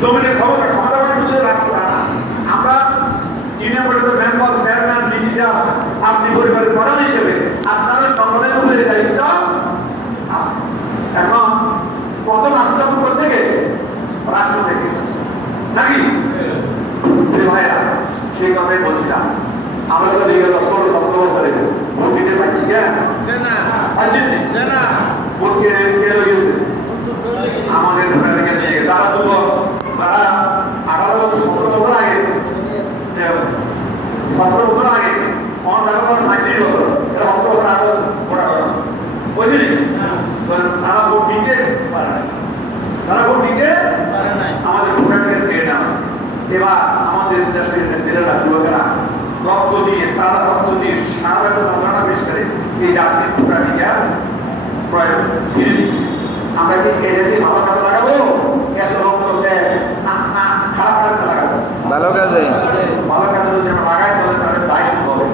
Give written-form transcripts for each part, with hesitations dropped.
জমিনের ক্ষমতা মানে শুধু রাখতে পারে না। আমরা ইউনিয়ন পরিষদের মেম্বার, চেয়ারম্যান, ডিজিটাল, আপনি পরিবারের প্রধান হিসেবে আপনারা সকলের উপরে দায়িত্ব। এখন প্রথম আত্মপক্ষ থেকে রাষ্ট্র থেকে নাকি ভাইয়া সেই কথাই বলছিলাম। আমরা তো বিগত 16-17 বছরে ভোট দিতে পারছি পাচ্ছি না ভোট কেড়ে আমাদের নিয়ে গেছে। তারা তারা 18 বছর 17 বছর আগে 17 বছর আগে আমার তারা 35 বছর 17 বছর আগে ভোট বুঝলি তারা ভোট দিতে পারে না। তারা ভোট দিতে পারে না, আমাদের ভোটারকে পেয়ে না। এবার আমাদের দেশের ছেলেরা যুবকেরা রক্ত দিয়ে তারা রক্ত দিয়ে সারা নজরানা পেশ করে এই জাতির ভোটাধিকা প্রয়োগ ফিরে দিচ্ছে। আমরা কি এদেরকে ভালো কাজে লাগাবো? এত রক্ত দেয় না না খারাপ কাজে লাগাবো? ভালো কাজে যদি আমরা লাগাই তাহলে তাদের দায় শুরু হবে।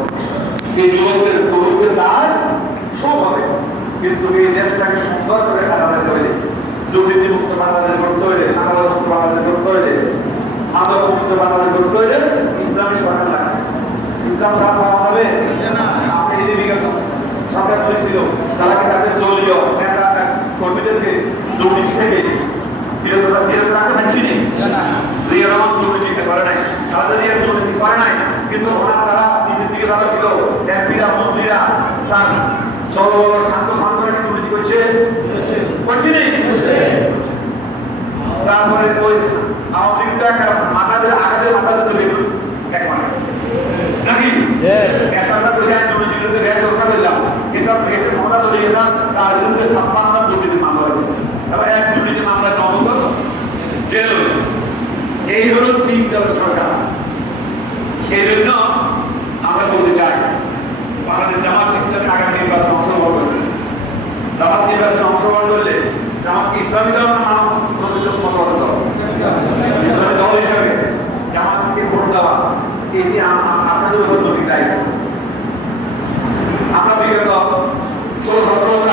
এই যুবকদের দায় সব হবে। কিন্তু এই দেশটাকে সুন্দর করে খারাপ করে দুর্নীতি মুক্ত বাংলাদেশ করতে হইলে, নানাবাদ মুক্ত বাংলাদেশ করতে হইলে, মাদক মুক্ত বাংলাদেশ করতে হইলে ইসলামী সরকার লাগে। ইসলাম সরকার পাওয়া যাবে আপনি এই যে বিগত সরকার করেছিল তারা কি তাদের দলীয় নেতা কর্মীদেরকে দুর্নীতি থেকে বিরত রাখতে পারছি না। জিয়া রহমান দুর্নীতি করে নাই, তাদের দিয়ে দুর্নীতি করে নাই, কিন্তু তারা নিচের দিকে তারা ছিল এমপিরা মন্ত্রীরা তার শান্ত ফান্ডারে দুর্নীতি করছে করছি নেই। তারপরে ওই আওয়ামী লীগটা মাথাতে আঘাতের মাথাতে তৈরি নাকি দরকার দিলাম কিন্তু ক্ষমতা তৈরি গেলাম তার বিরুদ্ধে 56টা দুর্নীতি মামলা হয়েছে। এবার এক দুর্নীতি মামলায় 9 বছর জেল হয়েছে। এই হলো 3 দল সরকার। এই জন্য আমরা বলতে চাই বাংলাদেশ জামাত ইসলামী আগামী নির্বাচনে অংশগ্রহণ করবে। জামাত নির্বাচনে অংশগ্রহণ করলে জামাতকে ইসলামী দল দল হিসাবে জামাতকে ভোট দেওয়া এটি আপনাদের উপর নৈতিক দায়িত্ব। আমরা বিগত 16-17